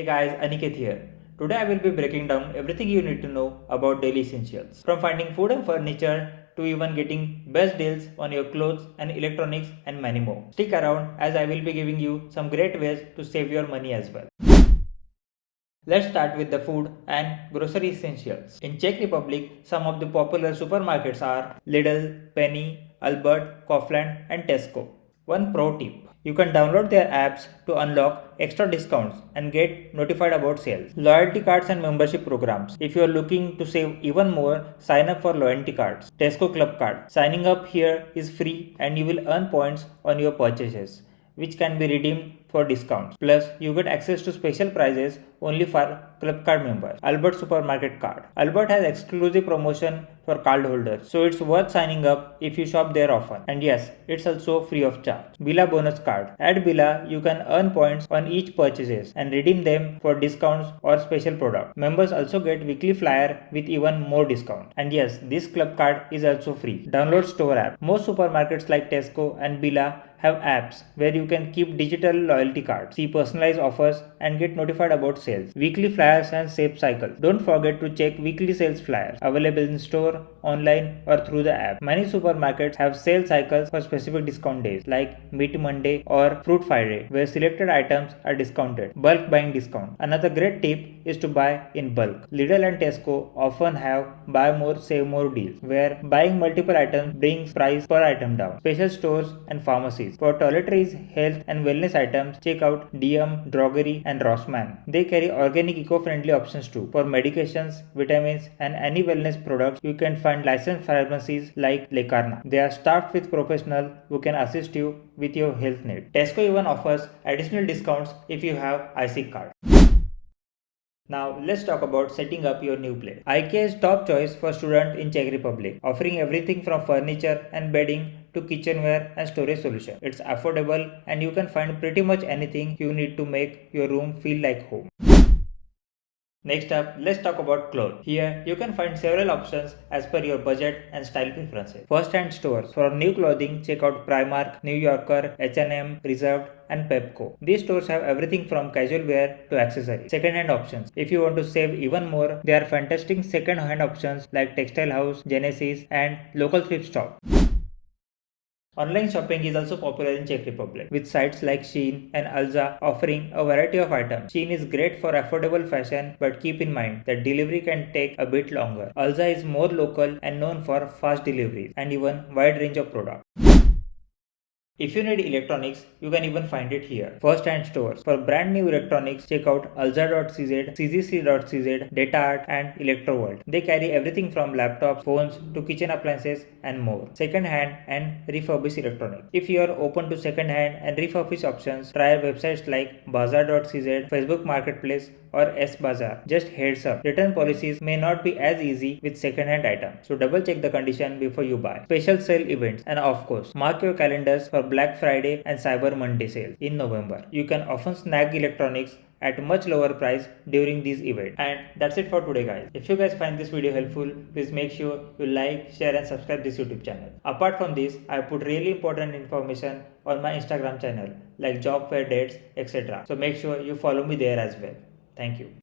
Hey guys, Aniket here. Today I will be breaking down everything you need to know about daily essentials. From finding food and furniture to even getting best deals on your clothes and electronics and many more. Stick around as I will be giving you some great ways to save your money as well. Let's start with the food and grocery essentials. In Czech Republic, some of the popular supermarkets are Lidl, Penny, Albert, Kaufland and Tesco. One pro tip. You can download their apps to unlock extra discounts and get notified about sales. Loyalty cards and membership programs. If you are looking to save even more, sign up for loyalty cards. Tesco Club Card. Signing up here is free and you will earn points on your purchases, which can be redeemed for discounts. Plus, you get access to special prizes only for Club Card members. Albert Supermarket Card. Albert has exclusive promotion for card holders, so it's worth signing up if you shop there often. And yes, it's also free of charge. Bila Bonus Card. At Bila, you can earn points on each purchases and redeem them for discounts or special products. Members also get weekly flyer with even more discount. And yes, this club card is also free. Download store app. Most supermarkets like Tesco and Bila have apps where you can keep digital loyalty cards, see personalized offers, and get notified about sales. Weekly flyers and save cycles. Don't forget to check weekly sales flyers available in store, online, or through the app. Many supermarkets have sale cycles for specific discount days like Meat Monday or Fruit Friday, where selected items are discounted. Bulk buying discount. Another great tip is to buy in bulk. Lidl and Tesco often have buy more save more deals, where buying multiple items brings price per item down. Special stores and pharmacies. For toiletries, health and wellness items, check out DM, Drogery and Rossmann. They carry organic eco-friendly options too. For medications, vitamins and any wellness products, you can find licensed pharmacies like Lekarna. They are staffed with professionals who can assist you with your health needs. Tesco even offers additional discounts if you have IC card. Now let's talk about setting up your new place. IKEA is top choice for students in Czech Republic, offering everything from furniture and bedding to kitchenware and storage solution. It's affordable and you can find pretty much anything you need to make your room feel like home. Next up, let's talk about clothes. Here, you can find several options as per your budget and style preferences. First-hand stores. For new clothing, check out Primark, New Yorker, H&M, Reserved, and Pepco. These stores have everything from casual wear to accessories. Second-hand options. If you want to save even more, there are fantastic second-hand options like Textile House, Genesis, and local thrift shop. Online shopping is also popular in Czech Republic, with sites like Shein and Alza offering a variety of items. Shein is great for affordable fashion, but keep in mind that delivery can take a bit longer. Alza is more local and known for fast deliveries and even wide range of products. If you need electronics, you can even find it here. First-hand stores. For brand new electronics, check out alza.cz, czc.cz, DataArt, and Electroworld. They carry everything from laptops, phones, to kitchen appliances and more. Second-hand and refurbished electronics. If you are open to second-hand and refurbished options, try websites like bazaar.cz, Facebook Marketplace, or S-Bazaar. Just heads up, return policies may not be as easy with second-hand items, so double check the condition before you buy. Special sale events, and of course, mark your calendars for Black Friday and Cyber Monday sales in November. You can often snag electronics at much lower price during these events. And that's it for today guys. If you guys find this video helpful, please make sure you like, share and subscribe this YouTube channel. Apart from this, I put really important information on my Instagram channel like job fair dates, etc. So make sure you follow me there as well. Thank you.